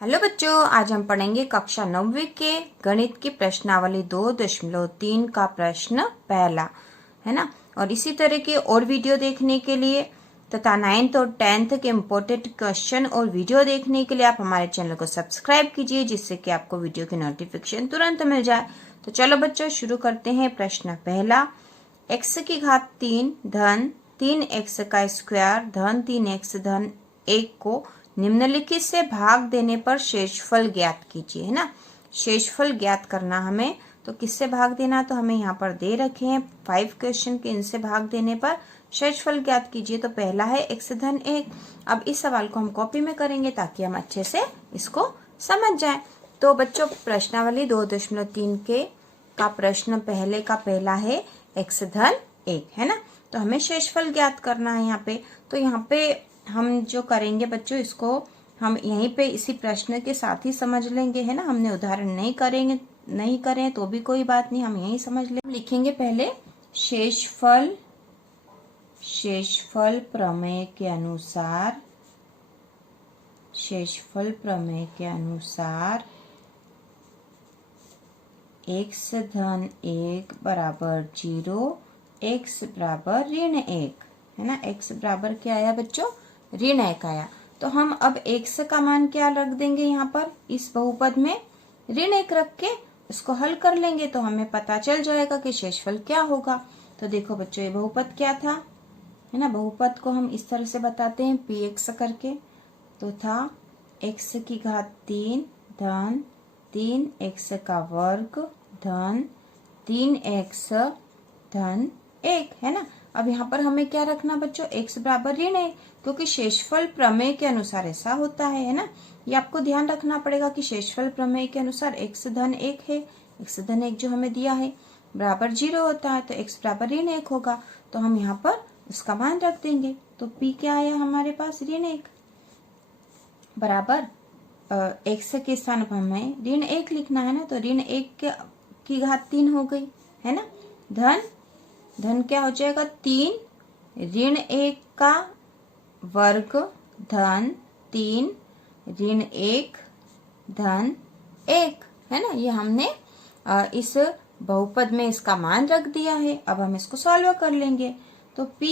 Hello बच्चों, आज हम पढ़ेंगे कक्षा 9वीं के गणित की प्रश्नावली 2.3 का प्रश्न पहला, है ना। और इसी तरह के और वीडियो देखने के लिए तथा 9th और 10th के इम्पोर्टेंट क्वेश्चन और वीडियो देखने के लिए आप हमारे चैनल को सब्सक्राइब कीजिए, जिससे कि आपको वीडियो की नोटिफिकेशन तुरंत मिल जाए। तो चलो बच्चों, शुरू करते हैं। प्रश्न पहला, x की घात 3 धन 3x का स्क्वायर धन 3x धन 1 को निम्नलिखित से भाग देने पर शेषफल ज्ञात कीजिए, है ना। शेषफल ज्ञात करना हमें, तो किससे भाग देना, तो हमें यहाँ पर दे रखे हैं 5 क्वेश्चन के, इनसे भाग देने पर शेषफल ज्ञात कीजिए। तो पहला है x धन 1। अब इस सवाल को हम कॉपी में करेंगे ताकि हम अच्छे से इसको समझ जाएं। तो बच्चों, प्रश्नावली 2.3 के का प्रश्न पहले का पहला है x धन 1, है ना। तो हमें शेषफल ज्ञात करना है यहाँ पे। तो यहाँ पे हम जो करेंगे बच्चों, इसको हम यहीं पे इसी प्रश्न के साथ ही समझ लेंगे, है ना। हमने उदाहरण नहीं करें तो भी कोई बात नहीं, हम यहीं समझ लेंगे। लिखेंगे पहले शेषफल प्रमेय के अनुसार x धन 1 बराबर 0, x बराबर ऋण 1, है ना। x बराबर क्या आया बच्चों, ऋण 1 आया। तो हम अब x का मान क्या रख देंगे, यहाँ पर इस बहुपद में ऋण 1 रख के इसको हल कर लेंगे, तो हमें पता चल जाएगा कि शेषफल क्या होगा। तो देखो बच्चों, ये बहुपद क्या था, है ना। बहुपद को हम इस तरह से बताते हैं px करके। तो था x की घात 3 धन 3x का वर्ग धन 3x धन 1, है ना। अब यहाँ पर हमें क्या रखना बच्चों, x बराबर ऋण 1, क्योंकि शेषफल प्रमेय के अनुसार ऐसा होता है ना। ये आपको ध्यान रखना पड़ेगा कि शेषफल प्रमेय के अनुसार x धन 1 है, x धन 1 जो हमें दिया है बराबर 0 होता है, तो x बराबर ऋण 1 होगा। तो हम यहाँ पर इसका मान रख देंगे। तो p क्या आया हमारे पास, ऋण 1 बराबर x के स्थान पर हमें ऋण 1 लिखना है ना। तो ऋण 1 की घात 3 हो गई, है ना। धन क्या हो जाएगा, 3 ऋण 1 का वर्ग धन 3 ऋण 1 धन 1, है ना। ये हमने इस बहुपद में इसका मान रख दिया है। अब हम इसको सॉल्व कर लेंगे। तो p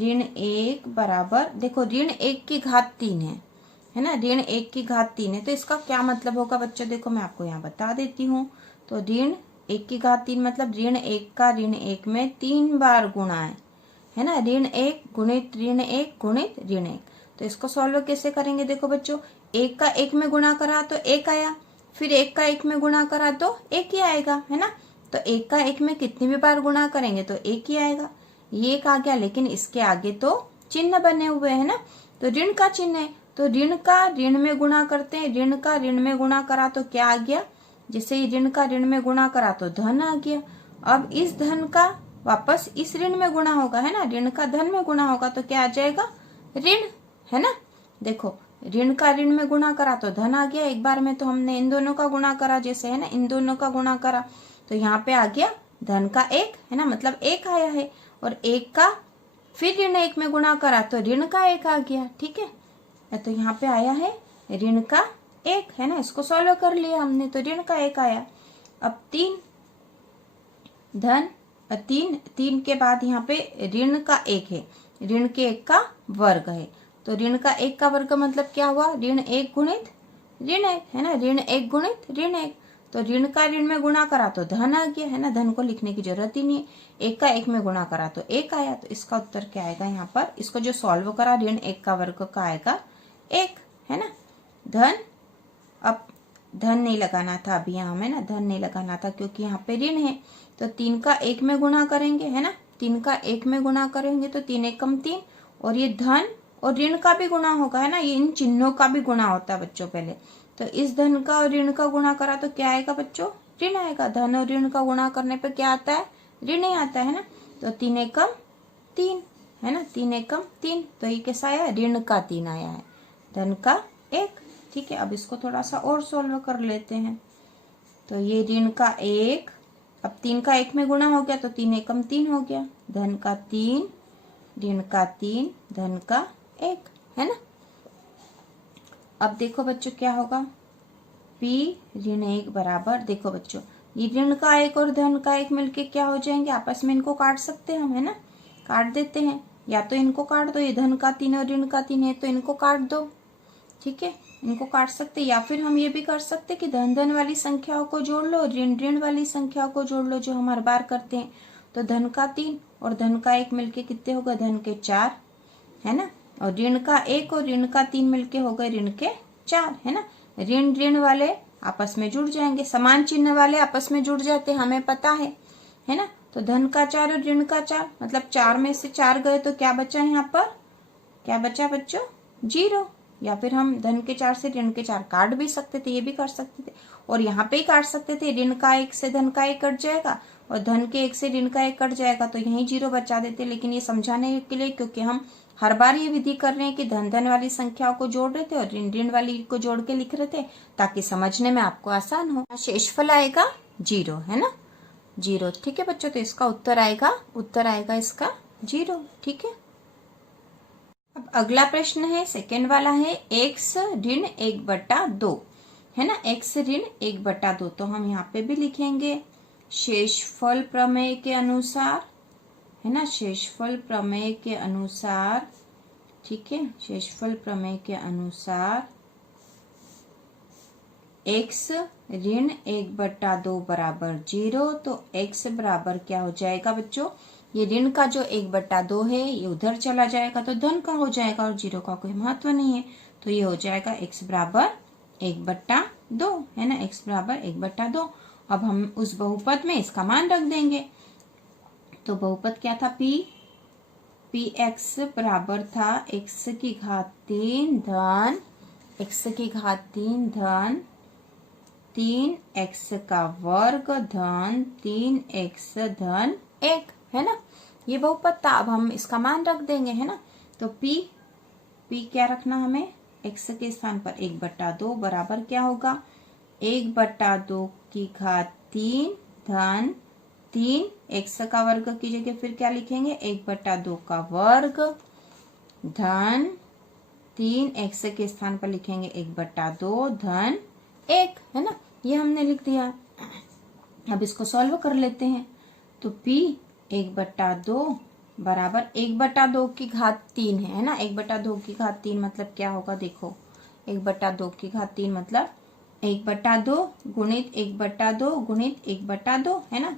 ऋण 1 बराबर, देखो ऋण 1 की घात 3 है ना। ऋण 1 की घात 3 है, तो इसका क्या मतलब होगा बच्चों, देखो मैं आपको यहाँ बता देती हूँ। तो ऋण 1 की घात 3 मतलब ऋण 1 का ऋण 1 में 3 बार गुणा है ना। ऋण 1 गुणित ऋण 1 गुणित ऋण 1। तो इसको सॉल्व कैसे करेंगे, देखो बच्चों, 1 का 1 में गुणा करा तो 1 आया, फिर 1 का 1 में गुणा करा तो 1 ही आएगा, है ना। तो 1 का 1 में कितनी भी बार गुणा करेंगे तो 1 ही आएगा। ये 1 आ गया, लेकिन इसके आगे तो चिन्ह बने हुए है ना। तो ऋण का चिन्ह है, तो ऋण का ऋण में गुणा करते हैं। ऋण का ऋण में गुणा करा तो क्या आ गया, जैसे ही ऋण का ऋण में गुणा करा तो धन आ गया। अब इस धन का वापस इस ऋण में गुणा होगा, है ना। ऋण का धन में गुणा होगा तो क्या आ जाएगा, ऋण, है ना। देखो ऋण का ऋण में गुणा करा तो धन आ गया एक बार में, तो हमने इन दोनों का गुणा करा, जैसे है ना, इन दोनों का गुणा करा तो यहाँ पे आ गया धन का 1, है ना, मतलब 1 आया है। और 1 का फिर ऋण 1 में गुणा करा तो ऋण का 1 आ गया, ठीक है। तो यहाँ पे आया है ऋण का 1, है ना। इसको सॉल्व कर लिया हमने, तो ऋण का 1 आया। अब 3 धन 3 के बाद यहाँ पे ऋण का 1 है, ऋण के 1 का वर्ग है। तो ऋण का 1 का वर्ग मतलब क्या हुआ, ऋण 1 गुणित ऋण 1, है ना। ऋण 1 गुणित ऋण 1, तो ऋण का ऋण में गुणा करा तो धन आ गया, है ना। धन को लिखने की जरूरत ही नहीं है। 1 का 1 में गुणा करा तो 1 आया। तो इसका उत्तर क्या आएगा, यहाँ पर इसको जो सॉल्व करा ऋण 1 का वर्ग का आएगा 1, है ना। धन, अब धन नहीं लगाना था अभी यहाँ में ना, धन नहीं लगाना था क्योंकि यहाँ पे ऋण है। तो 3 का 1 में गुणा करेंगे, है ना। 3 का 1 में गुणा करेंगे तो 3 एकम 3, और ये धन और ऋण का भी गुणा होगा, है ना। ये इन चिन्हों का भी गुणा होता है बच्चों पहले। तो इस धन का और ऋण का गुणा करा तो क्या आएगा बच्चों, ऋण आएगा। धन और ऋण का गुणा करने पे क्या आता है, ऋण ही आता है ना। तो 3 एकम 3, है ना, 3 एकम 3, तो ये कैसा आया, ऋण का 3 आया है, धन का 1, ठीक है। अब इसको थोड़ा सा और सोल्व कर लेते हैं। तो ये ऋण का 1, अब 3 का 1 में गुणा हो गया तो 3 एकम 3 हो गया, धन का 3 ऋण का 3 धन का 1, है ना। अब देखो बच्चों क्या होगा, p ऋण 1 बराबर, देखो बच्चों ये ऋण का 1 और धन का 1 मिलके क्या हो जाएंगे, आपस में इनको काट सकते हैं हम, है ना, काट देते हैं। या तो इनको काट दो, ये धन का 3 और ऋण का 3 है तो इनको काट दो, ठीक है, इनको काट सकते। या फिर हम ये भी कर सकते कि धन धन वाली संख्याओं को जोड़ लो, ऋण ऋण वाली संख्याओं को जोड़ लो, जो हम हर बार करते हैं। तो धन का 3 और धन का 1 मिलके कितने हो गए, धन के 4, है ना, और ऋण का 1 और ऋण का 3 मिलके हो गए ऋण के 4, है ना। ऋण ऋण वाले आपस में जुड़ जाएंगे, समान चिन्ह वाले आपस में जुड़ जाते, हमें पता है ना। तो धन का 4 और ऋण का 4, मतलब 4 में से 4 गए तो क्या बचा यहाँ पर, क्या बचा बच्चों, 0। या फिर हम धन के 4 से ऋण के 4 काट भी सकते थे, ये भी कर सकते थे, और यहाँ पे ही काट सकते थे, ऋण का 1 से धन का 1 कट जाएगा और धन के 1 से ऋण का 1 कट जाएगा, तो यहीं 0 बचा देते। लेकिन ये समझाने के लिए, क्योंकि हम हर बार ये विधि कर रहे हैं कि धन धन वाली संख्याओं को जोड़ रहे थे और ऋण ऋण वाली को जोड़ के लिख रहे थे, ताकि समझने में आपको आसान हो। शेषफल आएगा 0, है ना, 0, ठीक है बच्चों। तो इसका उत्तर आएगा इसका 0, ठीक है। अब अगला प्रश्न है, सेकेंड वाला है, x ऋण 1/2, है ना, x ऋण 1/2। तो हम यहाँ पे भी लिखेंगे शेषफल प्रमेय के अनुसार, है ना, शेषफल प्रमेय के अनुसार, ठीक है, शेषफल प्रमेय के अनुसार x ऋण 1/2 बराबर 0। तो x बराबर क्या हो जाएगा बच्चों, ये ऋण का जो 1/2 है ये उधर चला जाएगा तो धन का हो जाएगा और 0 का कोई महत्व नहीं है, तो ये हो जाएगा x बराबर 1/2, है ना, x बराबर 1/2। अब हम उस बहुपद में इसका मान रख देंगे। तो बहुपद क्या था, px बराबर था x की घात 3 धन x की घात 3 धन 3x का वर्ग धन 3x धन 1, है ना, ये बहुपद था। अब हम इसका मान रख देंगे, है ना। तो p क्या रखना हमें, x के स्थान पर 1/2 बराबर क्या होगा, 1/2 की घात 3 धन 3, x का वर्ग की जगह फिर क्या लिखेंगे, 1/2 का वर्ग धन 3x के स्थान पर लिखेंगे 1/2 धन 1, है ना, ये हमने लिख दिया। अब इसको सॉल्व कर लेते हैं। तो p 1/2 बराबर 1/2 की घात 3 है ना, 1/2 की घात 3 मतलब क्या होगा, देखो 1/2 की घात 3 मतलब 1/2 गुणित 1/2 गुणित 1/2, है ना,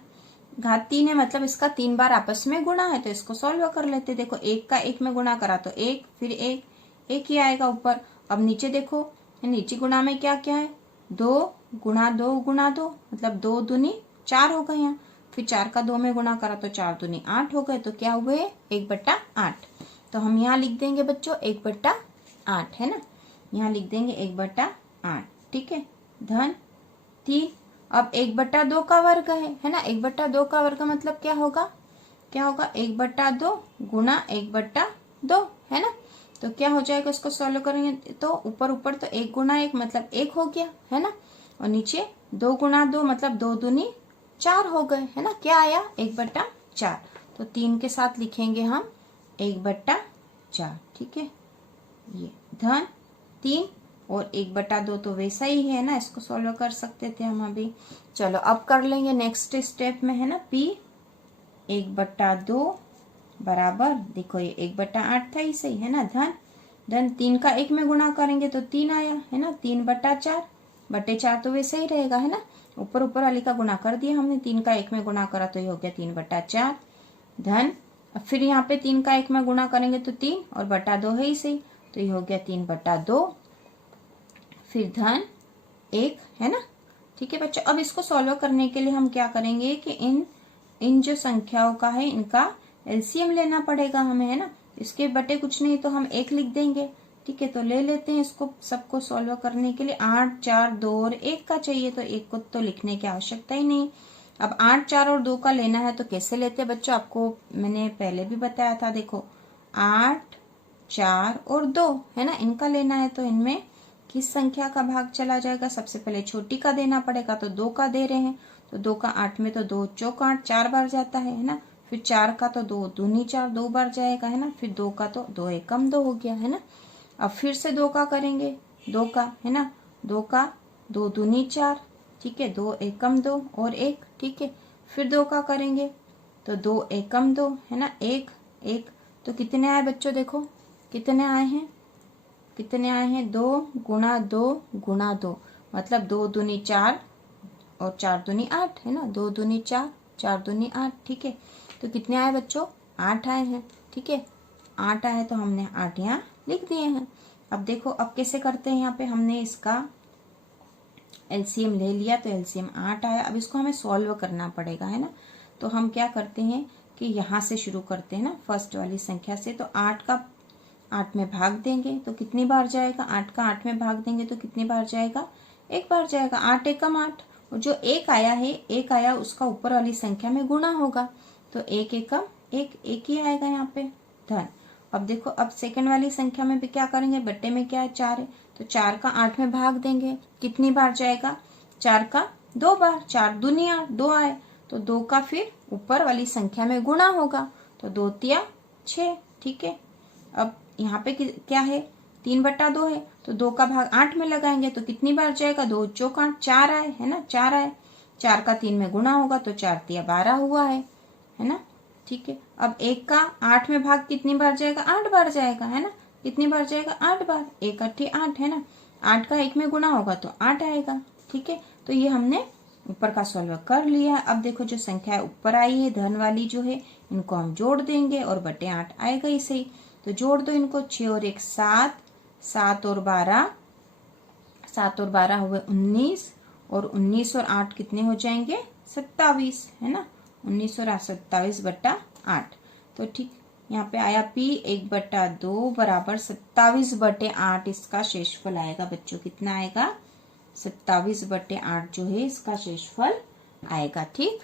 घात 3 है मतलब इसका 3 बार आपस में गुणा है। तो इसको सॉल्व कर लेते। देखो 1 का 1 में गुणा करा तो 1, फिर 1 ही आएगा ऊपर। अब नीचे देखो, नीचे गुणा में क्या क्या है, 2 गुणा 2 गुणा 2 मतलब 2 दूनी 4 हो गए यहाँ, फिर 4 का 2 में गुणा करा तो 4 दूनी 8 हो गए, तो क्या हुए 1/8। तो हम यहाँ लिख देंगे बच्चों 1/8, है ना, यहाँ लिख देंगे 1/8, ठीक है, धन 3। अब 1/2 का वर्ग है ना, 1/2 का वर्ग मतलब क्या होगा 1/2 गुणा 1/2, है ना। तो क्या हो जाएगा, इसको सॉल्व करेंगे तो ऊपर तो 1 गुणा 1 मतलब 1 हो गया, है ना, और नीचे 2 गुणा 2 मतलब 2 दूनी 4 हो गए, है ना, क्या आया 1/4। तो 3 के साथ लिखेंगे हम 1/4, ठीक है, ये धन 3 और 1/2 तो वैसा ही है ना, इसको सॉल्व कर सकते थे हम अभी। चलो अब कर लेंगे नेक्स्ट स्टेप में, है ना, p 1/2 बराबर, देखो ये 1/8 था ही सही, है ना, धन 3 का 1 में गुणा करेंगे तो 3 आया, है ना, 3/4 तो वैसे ही रहेगा, है ना, ऊपर वाली का गुणा कर दिया हमने, 3 का 1 में गुणा करा तो ये हो गया 3/4 धन, अब फिर यहाँ पे 3 का 1 में गुणा करेंगे तो 3 और बटा 2 है ही सही, तो ये हो गया 3/2 फिर धन 1, है ना, ठीक है बच्चों। अब इसको सॉल्व करने के लिए हम क्या करेंगे कि इन जो संख्याओं का है इनका एलसीएम लेना पड़ेगा हमें, है ना, इसके बटे कुछ नहीं तो हम 1 लिख देंगे, ठीक है। तो ले लेते हैं इसको, सबको सॉल्व करने के लिए 8, 4, 2 और 1 का चाहिए, तो 1 को तो लिखने की आवश्यकता ही नहीं। अब 8, 4 और 2 का लेना है तो कैसे लेते हैं बच्चों, आपको मैंने पहले भी बताया था। देखो 8, 4 और 2, है ना, इनका लेना है, तो इनमें किस संख्या का भाग चला जाएगा, सबसे पहले छोटी का देना पड़ेगा, तो 2 का दे रहे हैं, तो 2 का 8 में तो 2 चौक 8 4 बार जाता है ना, फिर 4 का तो 2 दूनी 4 2 बार जाएगा, है ना, फिर 2 का तो 2 एकम 2 हो गया, है ना। अब फिर से 2 का करेंगे 2 का, है ना, 2 का, 2 दूनी 4, ठीक है, 2 एकम 2 और 1, ठीक है। फिर 2 का करेंगे तो 2 एकम 2, है ना, 1 1, तो कितने आए बच्चों, देखो कितने आए हैं, कितने आए हैं, 2 गुणा 2 गुणा 2, मतलब 2 दूनी 4 और 4 दूनी 8, है ना, 2 दूनी 4, 4 दूनी 8, ठीक है। तो कितने आए बच्चों, 8 आए हैं, ठीक है, 8 आए तो हमने 8 यहाँ लिख दिए हैं। अब देखो अब कैसे करते हैं, यहाँ पे हमने इसका एलसीएम ले लिया तो एलसीएम 8 आया। अब इसको हमें सॉल्व करना पड़ेगा, है ना। तो हम क्या करते हैं कि यहाँ से शुरू करते हैं ना, फर्स्ट वाली संख्या से। तो 8 का 8 में भाग देंगे तो कितनी बार जाएगा, 8 का 8 में भाग देंगे तो कितनी बार जाएगा, 1 बार जाएगा। 8 एकम 8, और जो 1 आया है, 1 आया उसका ऊपर वाली संख्या में गुणा होगा, तो 1 एकम 1, 1 ही आएगा यहाँ पे धन। अब देखो अब सेकंड वाली संख्या में भी क्या करेंगे, बट्टे में क्या है, 4 है, तो 4 का 8 में भाग देंगे, कितनी बार जाएगा, 4 का 2 बार, 4 दूनी 8, 2 आए, तो 2 का फिर ऊपर वाली संख्या में गुणा होगा, तो 2 तिया 6, ठीक है। अब यहाँ पे क्या है, 3/2 है, तो 2 का भाग 8 में लगाएंगे तो कितनी बार जाएगा, 2 चौक 8, 4 आए, है ना, 4 आए, 4 का 3 में गुणा होगा तो 4 तिया 12 हुआ है ना, ठीक है। अब 1 का 8 में भाग कितनी बार जाएगा, 8 बार जाएगा, है ना, कितनी बार जाएगा, 8 बार, 1 8 8, है ना, 8 का 1 में गुणा होगा तो 8 आएगा, ठीक है। तो ये हमने ऊपर का सॉल्व कर लिया। अब देखो जो संख्या ऊपर आई है धन वाली जो है, इनको हम जोड़ देंगे और बटे 8 आएगा इसे ही, तो जोड़ दो इनको, 6 और 1 7, 7 और 12, 7 और 12 हुए 19, और 19 और 8 कितने हो जाएंगे, 27, है ना, 19 और 27/8। तो ठीक यहाँ पे आया P 1/2 बराबर 27/8 इसका शेषफल आएगा बच्चों, कितना आएगा, 27/8 जो है इसका शेषफल आएगा, ठीक।